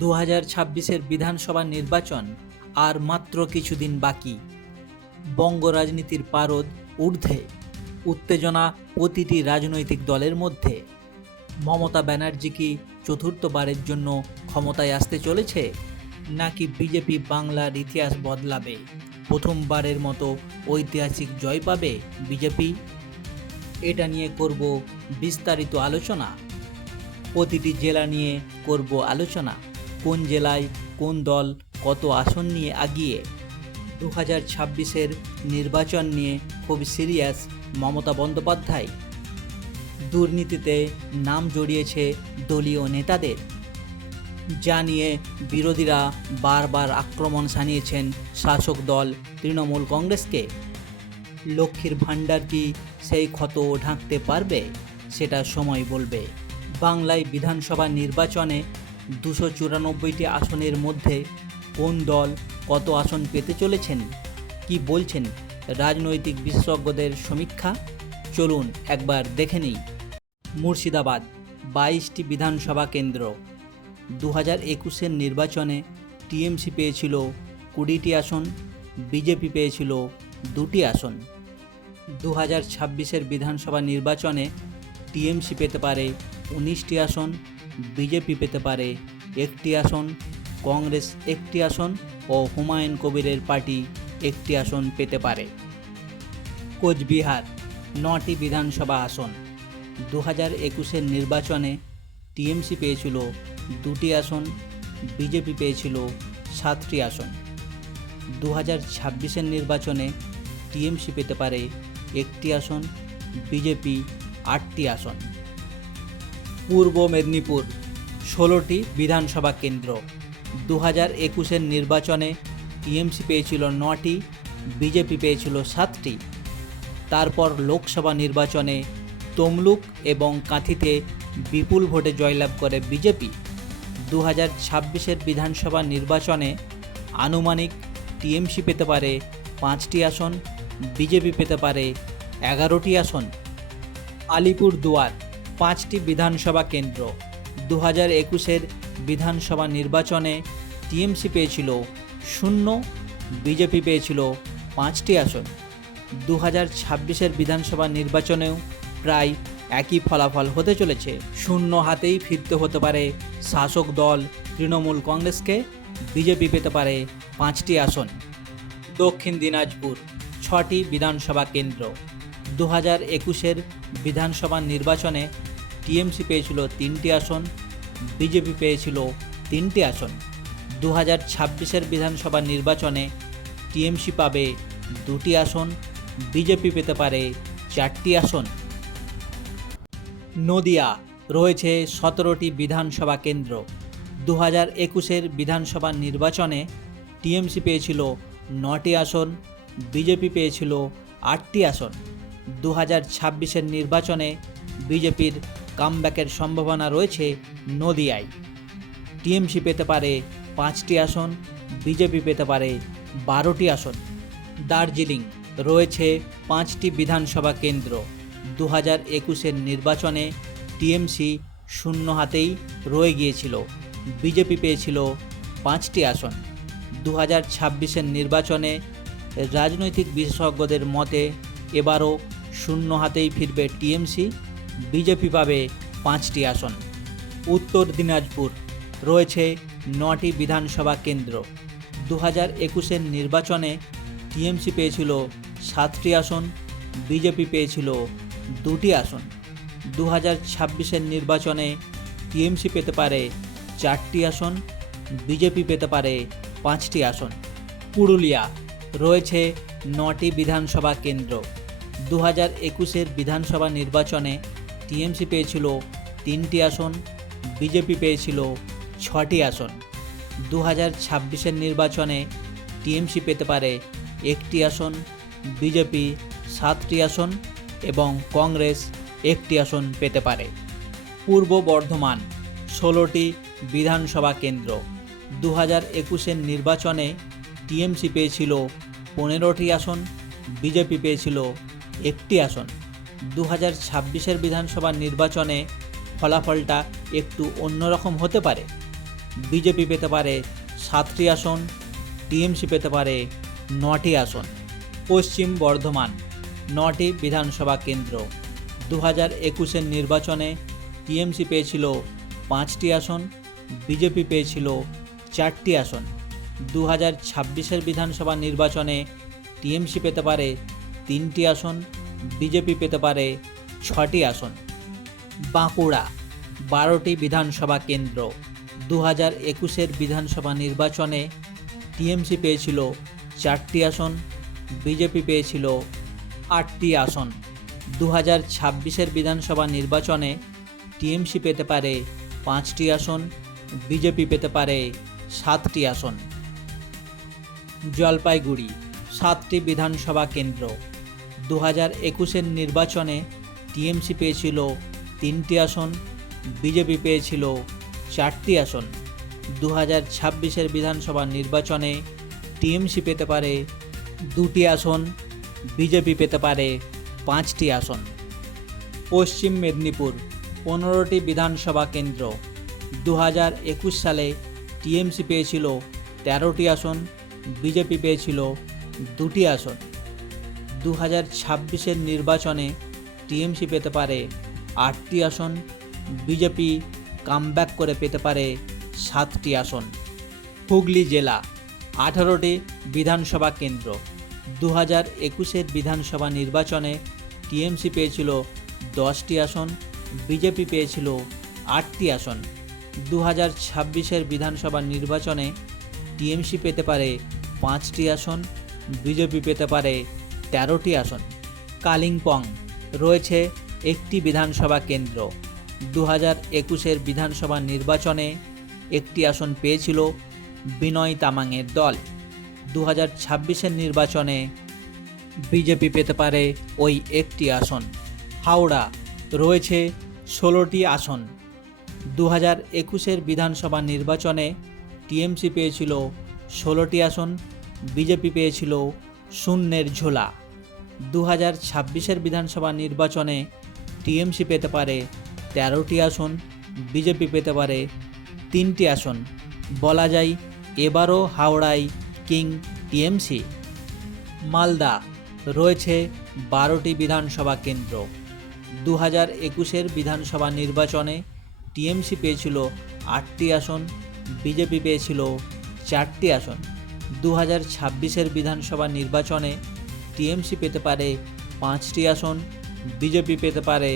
2026-এর বিধানসভা নির্বাচন আর মাত্র কিছুদিন বাকি। বঙ্গ রাজনীতির পারদ ঊর্ধ্বে, উত্তেজনা প্রতিটি রাজনৈতিক দলের মধ্যে। মমতা ব্যানার্জি কি চতুর্থবারের জন্য ক্ষমতায় আসতে চলেছে, নাকি বিজেপি বাংলার ইতিহাস বদলাবে? প্রথমবারের মতো ঐতিহাসিক জয় পাবে বিজেপি? এটা নিয়ে করব বিস্তারিত আলোচনা। প্রতিটি জেলা নিয়ে করব আলোচনা। কোন জেলায় কোন দল কত আসন নিয়ে এগিয়ে। 2026-এর নির্বাচন নিয়ে খুব সিরিয়াস মমতা বন্দ্যোপাধ্যায়। দুর্নীতিতে নাম জড়িয়েছে দলীয় নেতাদের, যা নিয়ে বিরোধীরা বারবার আক্রমণ শানিয়েছেন শাসক দল তৃণমূল কংগ্রেসকে। লক্ষ্মীর ভাণ্ডার কি সেই ক্ষত ঢাকতে পারবে, সেটা সময় বলবে। বাংলায় বিধানসভা নির্বাচনে 294টি আসনের মধ্যে কোন দল কত আসন পেতে চলেছেন, কি বলছেন রাজনৈতিক বিশেষজ্ঞদের সমীক্ষা? চলুন একবার দেখে নিই। মুর্শিদাবাদ 22টি বিধানসভা কেন্দ্র। 2021-এর নির্বাচনে টিএমসি পেয়েছিল 20টি আসন, বিজেপি পেয়েছিল 2টি আসন। 2026-এর বিধানসভা নির্বাচনে টিএমসি পেতে পারে 19টি আসন, বিজেপি পেতে পারে 1টি আসন, কংগ্রেস 1টি আসন ও হুমায়ুন কবিরের পার্টি 1টি আসন পেতে পারে। কোচবিহার 9টি বিধানসভা আসন। 2021-এর নির্বাচনে টিএমসি পেয়েছিল 2টি আসন, বিজেপি পেয়েছিল 7টি আসন। 2026-এর নির্বাচনে টিএমসি পেতে পারে 1টি আসন, বিজেপি 8টি আসন। পূর্ব মেদিনীপুর 16টি বিধানসভা কেন্দ্র। 2021-এর নির্বাচনে টিএমসি পেয়েছিল 9টি, বিজেপি পেয়েছিল 7টি। তারপর লোকসভা নির্বাচনে তমলুক এবং কাঁথিতে বিপুল ভোটে জয়লাভ করে বিজেপি। 2026-এর বিধানসভা নির্বাচনে আনুমানিক টিএমসি পেতে পারে 5টি আসন, বিজেপি পেতে পারে 11টি আসন। আলিপুরদুয়ার 5টি বিধানসভা কেন্দ্র। 2021-এর বিধানসভা নির্বাচনে টিএমসি পেয়েছিল 0, বিজেপি পেয়েছিল 5টি আসন। 2026-এর বিধানসভা নির্বাচনেও প্রায় একই ফলাফল হতে চলেছে। শূন্য হাতেই ফিরতে হতে পারে শাসক দল তৃণমূল কংগ্রেসকে, বিজেপি পেতে পারে 5টি আসন। দক্ষিণ দিনাজপুর 6টি বিধানসভা কেন্দ্র। 2021-এর বিধানসভা নির্বাচনে টিএমসি পেয়েছিল 3টি আসন, বিজেপি পেয়েছিল 3টি আসন। 2026-এর বিধানসভা নির্বাচনে টিএমসি পাবে 2টি আসন, বিজেপি পেতে পারে 4টি আসন। নদিয়া রয়েছে 17টি বিধানসভা কেন্দ্র। 2021-এর বিধানসভা নির্বাচনে টিএমসি পেয়েছিল 9টি আসন, বিজেপি পেয়েছিল 8টি আসন। 2026-এর নির্বাচনে বিজেপির কামব্যাকের সম্ভাবনা রয়েছে নদিয়ায়। টিএমসি পেতে পারে 5টি আসন, বিজেপি পেতে পারে 12টি আসন। দার্জিলিং রয়েছে 5টি বিধানসভা কেন্দ্র। 2021-এর নির্বাচনে টিএমসি শূন্য হাতেই রয়ে গিয়েছিল, বিজেপি পেয়েছিল 5টি আসন। 2026-এর নির্বাচনে রাজনৈতিক বিশেষজ্ঞদের মতে এবারও শূন্য হাতেই ফিরবে টিএমসি, বিজেপি পাবে 5টি আসন। উত্তর দিনাজপুর রয়েছে 9টি বিধানসভা কেন্দ্র। 2021-এর নির্বাচনে টিএমসি পেয়েছিল 7টি আসন, বিজেপি পেয়েছিল 2টি আসন। 2026-এর নির্বাচনে টিএমসি পেতে পারে 4টি আসন, বিজেপি পেতে পারে 5টি আসন। পুরুলিয়া রয়েছে 9টি বিধানসভা কেন্দ্র। 2021-এর বিধানসভা নির্বাচনে টিএমসি পেয়েছিল 3টি আসন, বিজেপি পেয়েছিল 6টি আসন। 2026-এর নির্বাচনে টিএমসি পেতে পারে 1টি আসন, বিজেপি 7টি আসন এবং কংগ্রেস 1টি আসন পেতে পারে। পূর্ব বর্ধমান 16টি বিধানসভা কেন্দ্র। 2021-এর নির্বাচনে টিএমসি পেয়েছিল 15টি আসন, বিজেপি পেয়েছিল 1টি আসন। 2026-এর বিধানসভা নির্বাচনে ফলাফলটা একটু অন্যরকম হতে পারে। বিজেপি পেতে পারে 7টি আসন, টিএমসি পেতে পারে 9টি আসন। পশ্চিম বর্ধমান 9টি বিধানসভা কেন্দ্র। 2021-এর নির্বাচনে টিএমসি পেয়েছিল 5টি আসন, বিজেপি পেয়েছিল 4টি আসন। 2026-এর বিধানসভা নির্বাচনে টিএমসি পেতে পারে 3টি আসন, বিজেপি পেতে পারে 6টি আসন। বাঁকুড়া 12টি বিধানসভা কেন্দ্র। 2021-এর বিধানসভা নির্বাচনে টিএমসি পেয়েছিল 4টি আসন, বিজেপি পেয়েছিল 8টি আসন। 2026-এর বিধানসভা নির্বাচনে টিএমসি পেতে পারে 5টি আসন, বিজেপি পেতে পারে 7টি আসন। জলপাইগুড়ি 7টি বিধানসভা কেন্দ্র। 2021-এর নির্বাচনে টিএমসি পেয়েছিল 3টি আসন, বিজেপি পেয়েছিল 4টি আসন। 2026-এর বিধানসভা নির্বাচনে টিএমসি পেতে পারে 2টি আসন, বিজেপি পেতে পারে 5টি আসন। পশ্চিম মেদিনীপুর 15টি বিধানসভা কেন্দ্র। 2021 সালে টিএমসি পেয়েছিল 13টি আসন, বিজেপি পেয়েছিল 2টি আসন। 2026-এর নির্বাচনে টিএমসি পেতে পারে 8টি আসন, বিজেপি কামব্যাক করে পেতে পারে 7টি আসন। হুগলি জেলা 18টি বিধানসভা কেন্দ্র। 2021-এর বিধানসভা নির্বাচনে টিএমসি পেয়েছিল 10টি আসন, বিজেপি পেয়েছিল 8টি আসন। 2026-এর বিধানসভা নির্বাচনে টিএমসি পেতে পারে 5টি আসন, বিজেপি পেতে পারে 13টি আসন। কালিম্পং রয়েছে 1টি বিধানসভা কেন্দ্র। 2021-এর বিধানসভা নির্বাচনে 1টি আসন পেয়েছিল বিনয় তামাংয়ের দল। 2026-এর নির্বাচনে বিজেপি পেতে পারে ওই 1টি আসন। হাওড়া রয়েছে 16টি আসন। 2021-এর বিধানসভা নির্বাচনে টিএমসি পেয়েছিল 16টি আসন, বিজেপি পেয়েছিল শূন্যের ঝোলা। 2026-এর বিধানসভা নির্বাচনে টিএমসি পেতে পারে 13টি আসন, বিজেপি পেতে পারে 3টি আসন। বলা যায় এবারও হাওড়ায় কিং টিএমসি। মালদা রয়েছে 12টি বিধানসভা কেন্দ্র। 2021-এর বিধানসভা নির্বাচনে টিএমসি পেয়েছিল 8টি আসন, বিজেপি পেয়েছিল 4টি আসন। 2026-এর বিধানসভা নির্বাচনে টিএমসি পেতে পারে 5টি আসন, বিজেপি পেতে পারে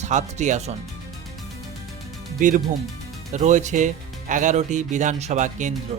7টি আসন। বীরভূম রয়েছে 11টি বিধানসভা কেন্দ্র।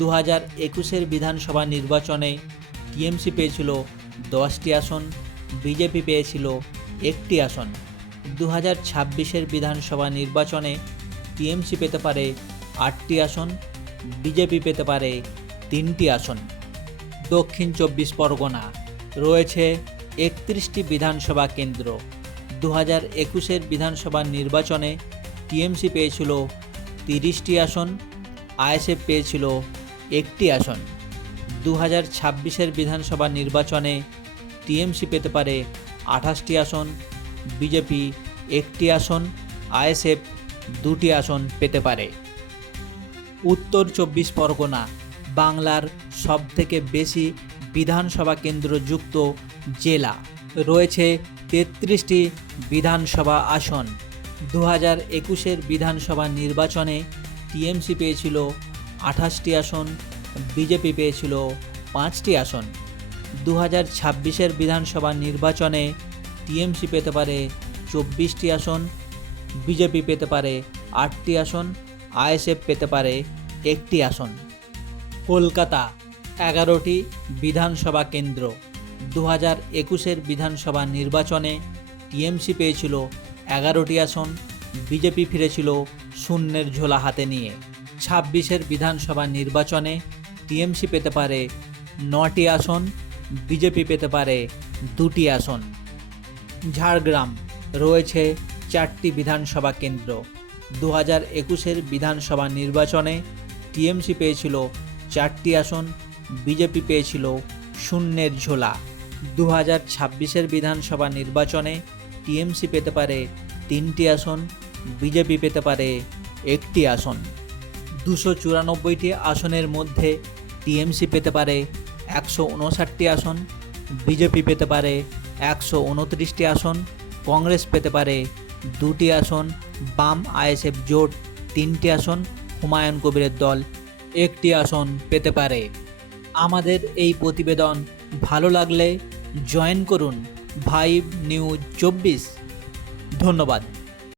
2021-এর বিধানসভা নির্বাচনে টিএমসি পেয়েছিল 10টি আসন, বিজেপি পেয়েছিল 1টি আসন। 2026-এর বিধানসভা নির্বাচনে টিএমসি পেতে পারে 8টি আসন, বিজেপি পেতে পারে 3টি আসন। দক্ষিণ 24 পরগনা রয়েছে 31টি বিধানসভা কেন্দ্র। 2021-এর বিধানসভা নির্বাচনে টিএমসি পেয়েছিল 30টি আসন, আইএসএফ পেয়েছিল 1টি আসন। 2026-এর বিধানসভা নির্বাচনে টিএমসি পেতে পারে 28টি আসন, বিজেপি 1টি আসন, আইএসএফ 2টি আসন পেতে পারে। উত্তর 24 পরগনা বাংলার সবথেকে বেশি বিধানসভা কেন্দ্র যুক্ত জেলা। রয়েছে 33টি বিধানসভা আসন। 2021-এর বিধানসভা নির্বাচনে টিএমসি পেয়েছিল 28টি আসন, বিজেপি পেয়েছিল 5টি আসন। 2026-এর বিধানসভা নির্বাচনে টিএমসি পেতে পারে 24টি আসন, বিজেপি পেতে পারে 8টি আসন, আইএসএফ পেতে পারে 1টি আসন। কলকাতা 11টি বিধানসভা কেন্দ্র। 2021-এর বিধানসভা নির্বাচনে টিএমসি পেয়েছিল 11টি আসন, বিজেপি ফিরেছিল শূন্যের ঝোলা হাতে নিয়ে। 26-এর বিধানসভা নির্বাচনে টিএমসি পেতে পারে 9টি আসন, বিজেপি পেতে পারে 2টি আসন। ঝাড়গ্রাম রয়েছে 4টি বিধানসভা কেন্দ্র। 2021-এর বিধানসভা নির্বাচনে টিএমসি পেয়েছিল 4টি আসন, বিজেপি পেয়েছিল শূন্যের ঝোলা। 2026-এর বিধানসভা নির্বাচনে টিএমসি পেতে পারে 3টি আসন, বিজেপি পেতে পারে 1টি আসন। 294টি আসনের মধ্যে টিএমসি পেতে পারে 159টি আসন, বিজেপি পেতে পারে 129টি আসন, কংগ্রেস পেতে পারে 2টি আসন, বাম আইএসএফ জোট 3টি আসন, হুমায়ুন কবিরের দল 1টি আসন পেতে পারে। আমাদের এই প্রতিবেদন ভালো লাগলে জয়েন করুন ভাইব নিউজ 24। ধন্যবাদ।